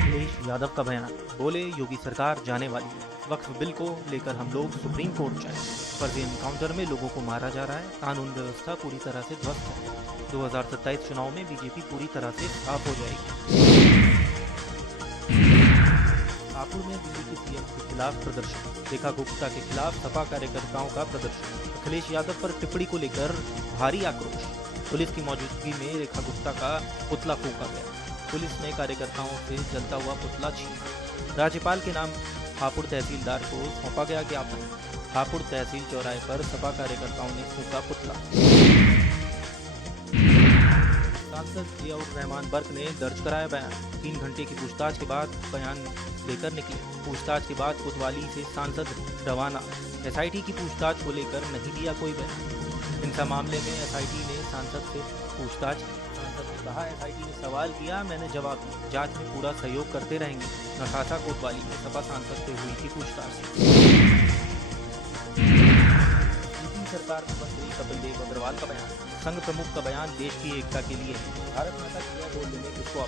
अखिलेश यादव का बयान। बोले योगी सरकार जाने वाली है, वक्फ बिल को लेकर हम लोग सुप्रीम कोर्ट जाएंगे। फर्जी एनकाउंटर में लोगों को मारा जा रहा है, कानून व्यवस्था पूरी तरह से ध्वस्त है। 2027 चुनाव में बीजेपी पूरी तरह से साफ हो जाएगी। हापुड़ में दिल्ली के सीएम के खिलाफ प्रदर्शन। रेखा गुप्ता के खिलाफ सपा कार्यकर्ताओं का प्रदर्शन। अखिलेश यादव पर टिप्पणी को लेकर भारी आक्रोश। पुलिस की मौजूदगी में रेखा गुप्ता का पुतला फूंका गया। पुलिस ने कार्यकर्ताओं से जलता हुआ पुतला छीना। राज्यपाल के नाम हापुड़ तहसीलदार को सौंपा गया ज्ञापन। हापुड़ तहसील चौराहे पर सपा कार्यकर्ताओं ने फूंका पुतला। सांसद जियाउर रहमान बर्क ने दर्ज कराया बयान। 3 घंटे की पूछताछ के बाद बयान लेकर निकले। पूछताछ के बाद कोतवाली से सांसद रवाना। एसआईटी की पूछताछ को लेकर नहीं दिया कोई बयान। हिंसा मामले में एसआईटी ने सांसद से पूछताछ की। सांसद ने कहा, एसआईटी ने सवाल किया, मैंने जवाब दिया। जांच में पूरा सहयोग करते रहेंगे। नठासा कोतवाली में सपा सांसद से हुई थी पूछताछ। यूपी सरकार में मंत्री कपिल देव अग्रवाल का बयान। संघ प्रमुख का बयान देश की एकता के लिए है। भारत माता की जय बोलने में किसको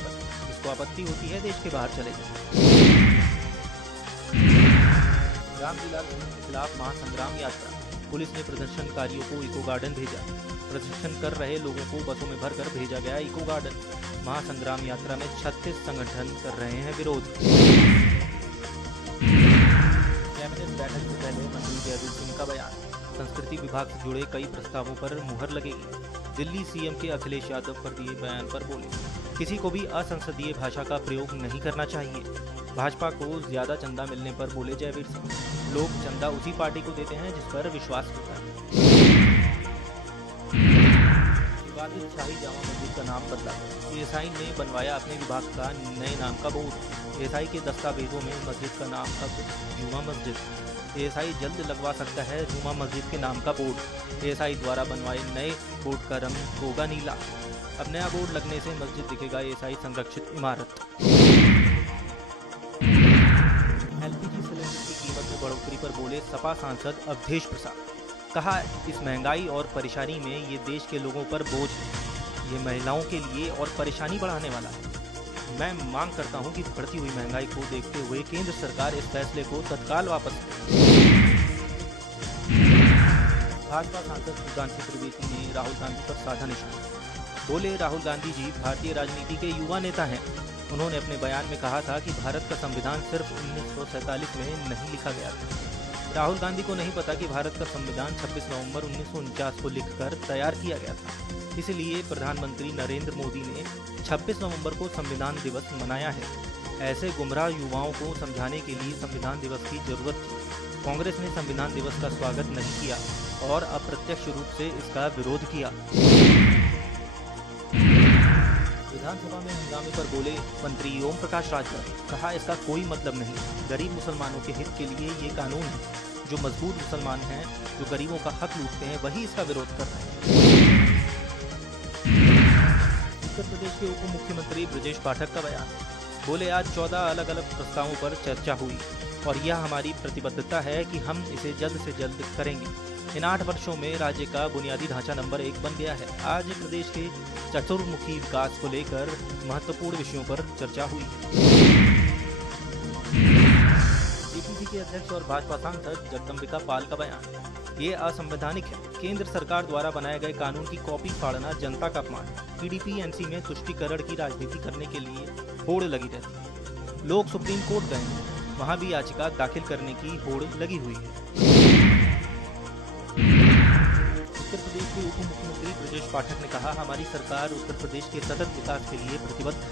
आपत्ति होती है, देश के बाहर चले जाए। रामलीला के खिलाफ महासंग्राम यात्रा। पुलिस ने प्रदर्शनकारियों को इको गार्डन भेजा। प्रदर्शन कर रहे लोगों को बसों में भरकर भेजा गया इको गार्डन। महासंग्राम यात्रा में 36 संगठन कर रहे हैं विरोध। कैबिनेट बैठक से पहले मंत्री जयवीर सिंह का बयान। संस्कृति विभाग से जुड़े कई प्रस्तावों पर मुहर लगेगी। दिल्ली सीएम के अखिलेश यादव पर दिए बयान पर बोले, किसी को भी असंसदीय भाषा का प्रयोग नहीं करना चाहिए। भाजपा को ज्यादा चंदा मिलने पर बोले जयवीर सिंह, लोग चंदा उसी पार्टी को देते हैं जिस पर विश्वास होता है। विवादित शाही जामा मस्जिद का नाम बदला। एएसआई ने बनवाया अपने विभाग का नए नाम का बोर्ड। एएसआई के दस्तावेजों में मस्जिद का नाम अब जुमा मस्जिद। एएसआई जल्द लगवा सकता है जुमा मस्जिद के नाम का बोर्ड। एएसआई द्वारा बनवाए नए बोर्ड का रंग होगा नीला। अब नया बोर्ड लगने से मस्जिद दिखेगा एएसआई संरक्षित इमारत। एलपीजी सिलेंडर की कीमत में बढ़ोतरी पर बोले सपा सांसद अवधेश प्रसाद। कहा, इस महंगाई और परेशानी में ये देश के लोगों पर बोझ है। ये महिलाओं के लिए और परेशानी बढ़ाने वाला है। मैं मांग करता हूं कि बढ़ती हुई महंगाई को देखते हुए केंद्र सरकार इस फैसले को तत्काल वापस ले। भाजपा सांसद सुधांशु त्रिवेदी ने राहुल गांधी पर साधा निशाना। बोले, राहुल गांधी जी भारतीय राजनीति के युवा नेता हैं। उन्होंने अपने बयान में कहा था कि भारत का संविधान सिर्फ 1947 में नहीं लिखा गया था। राहुल गांधी को नहीं पता कि भारत का संविधान 26 नवंबर 1949 को लिखकर तैयार किया गया था। इसलिए प्रधानमंत्री नरेंद्र मोदी ने 26 नवंबर को संविधान दिवस मनाया है। ऐसे गुमराह युवाओं को समझाने के लिए संविधान दिवस की जरूरत थी। कांग्रेस ने संविधान दिवस का स्वागत नहीं किया और अप्रत्यक्ष रूप से इसका विरोध किया। विधानसभा में हंगामे पर बोले मंत्री ओम प्रकाश राजभर। कहा, इसका कोई मतलब नहीं। गरीब मुसलमानों के हित के लिए ये कानून है। जो मजबूत मुसलमान हैं, जो गरीबों का हक लूटते हैं, वही इसका विरोध कर रहे हैं। उत्तर प्रदेश के उप मुख्यमंत्री ब्रजेश पाठक का बयान। बोले, आज 14 अलग अलग प्रस्तावों पर चर्चा हुई और यह हमारी प्रतिबद्धता है कि हम इसे जल्द से जल्द करेंगे। इन 8 वर्षों में राज्य का बुनियादी ढांचा नंबर 1 बन गया है। आज प्रदेश के चतुर्मुखी विकास को लेकर महत्वपूर्ण विषयों पर चर्चा हुई। जेपीसी के अध्यक्ष और भाजपा सांसद जगदम्बिका पाल का बयान। ये असंवैधानिक है। केंद्र सरकार द्वारा बनाए गए कानून की कॉपी फाड़ना जनता का अपमान है। टीडीपी-एनसी में तुष्टीकरण की राजनीति करने के लिए होड़ लगी रहती है। लोग सुप्रीम कोर्ट गए हैं, वहां भी याचिका दाखिल करने की होड़ लगी हुई है। उत्तर प्रदेश के उप मुख्यमंत्री ब्रजेश पाठक ने कहा, हमारी सरकार उत्तर प्रदेश के सतत विकास के लिए प्रतिबद्ध है।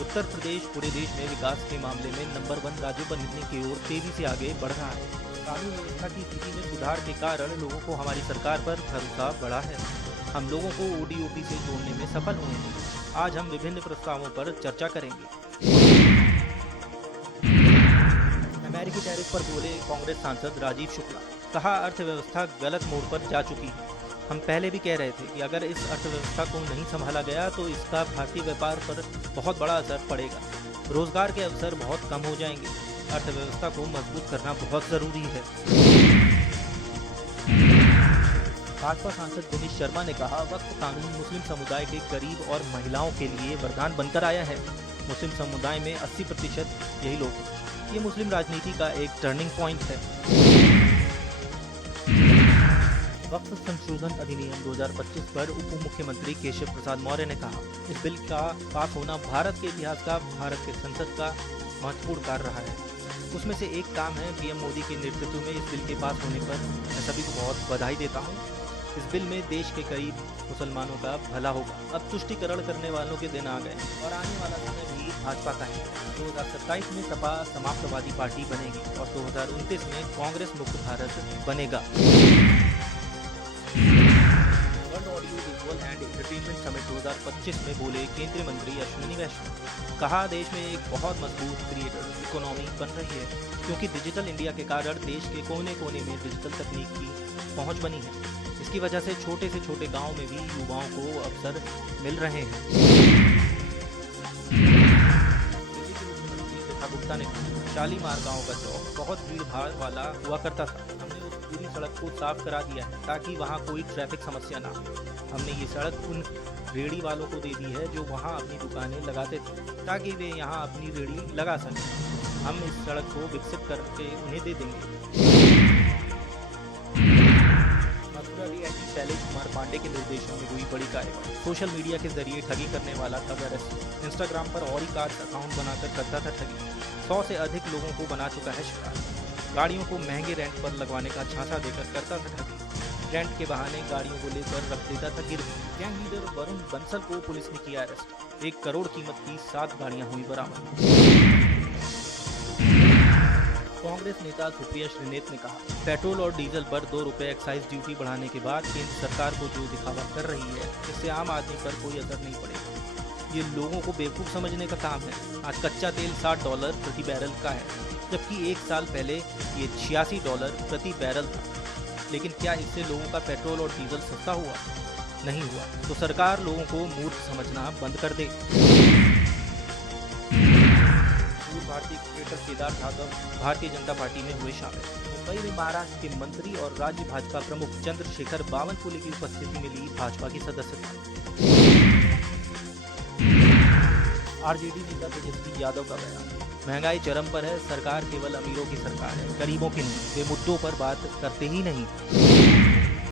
उत्तर प्रदेश पूरे देश में विकास के मामले में नंबर 1 राज्य बनने की ओर तेजी से आगे बढ़ रहा है। कानून व्यवस्था की स्थिति में सुधार के कारण लोगों को हमारी सरकार पर भरोसा बढ़ा है। हम लोगों को ओडीओपी से जोड़ने में सफल हुए हैं। आज हम विभिन्न प्रस्तावों पर चर्चा करेंगे। अमेरिकी टैरिफ पर बोले कांग्रेस सांसद राजीव शुक्ला। कहा, अर्थव्यवस्था गलत मोड़ पर जा चुकी है। हम पहले भी कह रहे थे कि अगर इस अर्थव्यवस्था को नहीं संभाला गया तो इसका भारतीय व्यापार पर बहुत बड़ा असर पड़ेगा। रोजगार के अवसर बहुत कम हो जाएंगे। अर्थव्यवस्था को मजबूत करना बहुत जरूरी है। भाजपा सांसद दिनेश शर्मा ने कहा, वक्फ कानून मुस्लिम समुदाय के गरीब और महिलाओं के लिए वरदान बनकर आया है। मुस्लिम समुदाय में 80% यही लोग हैं। ये मुस्लिम राजनीति का एक टर्निंग पॉइंट है। वक्फ संशोधन अधिनियम 2025 पर उप मुख्यमंत्री केशव प्रसाद मौर्य ने कहा, इस बिल का पास होना भारत के इतिहास का, भारत के संसद का महत्वपूर्ण कार्य रहा है। उसमें से एक काम है पीएम मोदी के नेतृत्व में इस बिल के पास होने पर मैं सभी को बहुत बधाई देता हूँ। इस बिल में देश के करीब मुसलमानों का भला होगा। अब तुष्टीकरण करने वालों के दिन आ गए और आने वाला समय भी भाजपा का है। 2027 में सपा समाजवादी पार्टी बनेगी और 2029 में कांग्रेस मुक्त भारत बनेगा। World audio visual and entertainment summit 2025 में बोले केंद्रीय मंत्री अश्विनी वैष्णव। कहा, देश में एक बहुत मजबूत क्रिएटर इकोनॉमी बन रही है क्योंकि डिजिटल इंडिया के कारण देश के कोने कोने में डिजिटल तकनीक की पहुंच बनी है। इसकी वजह से छोटे गांव में भी युवाओं को अवसर मिल रहे हैं। गुप्ता ने शालीमार गांव का चौक बहुत भीड़ भाड़ वाला हुआ करता था। हमने उस पूरी सड़क को साफ करा दिया है ताकि वहां कोई ट्रैफिक समस्या ना हो। हमने ये सड़क उन रेड़ी वालों को दे दी है जो वहां अपनी दुकानें लगाते थे ताकि वे यहां अपनी रेड़ी लगा सकें। हम इस सड़क को विकसित करके उन्हें दे देंगे। शैलेश कुमार पांडे के निर्देशन में हुई बड़ी कार्रवाई। सोशल मीडिया के जरिए ठगी करने वाला था अरेस्ट। इंस्टाग्राम पर ऑडी कार्ड अकाउंट बनाकर करता था ठगी। 100 से अधिक लोगों को बना चुका है शिकार। गाड़ियों को महंगे रेंट पर लगवाने का झांसा देकर करता था ठगी। रेंट के बहाने गाड़ियों को लेकर रख देता था गिरवी। गैंग लीडर वरुण बंसल को पुलिस ने किया अरेस्ट। 1 करोड़ कीमत की 7 गाड़ियां हुई बरामद। कांग्रेस नेता सुप्रिया श्रीनेत ने कहा, पेट्रोल और डीजल पर 2 रुपए एक्साइज ड्यूटी बढ़ाने के बाद केंद्र सरकार को जो दिखावा कर रही है इससे आम आदमी पर कोई असर नहीं पड़ेगा। ये लोगों को बेवकूफ समझने का काम है। आज कच्चा तेल $60 प्रति बैरल का है, जबकि 1 साल पहले ये $86 प्रति बैरल था। लेकिन क्या इससे लोगों का पेट्रोल और डीजल सस्ता हुआ? नहीं हुआ। तो सरकार लोगों को मूर्ख समझना बंद कर दे। भारतीय क्रिकेटर केदार जाधव भारतीय जनता पार्टी में हुए शामिल। मुंबई में महाराष्ट्र के मंत्री और राज्य भाजपा प्रमुख चंद्रशेखर बावनकुले की उपस्थिति में ली भाजपा की सदस्यता। आरजेडी नेता तेजस्वी यादव का बयान, महंगाई चरम पर है, सरकार केवल अमीरों की सरकार है, गरीबों की नहीं। वे मुद्दों पर बात करते ही नहीं।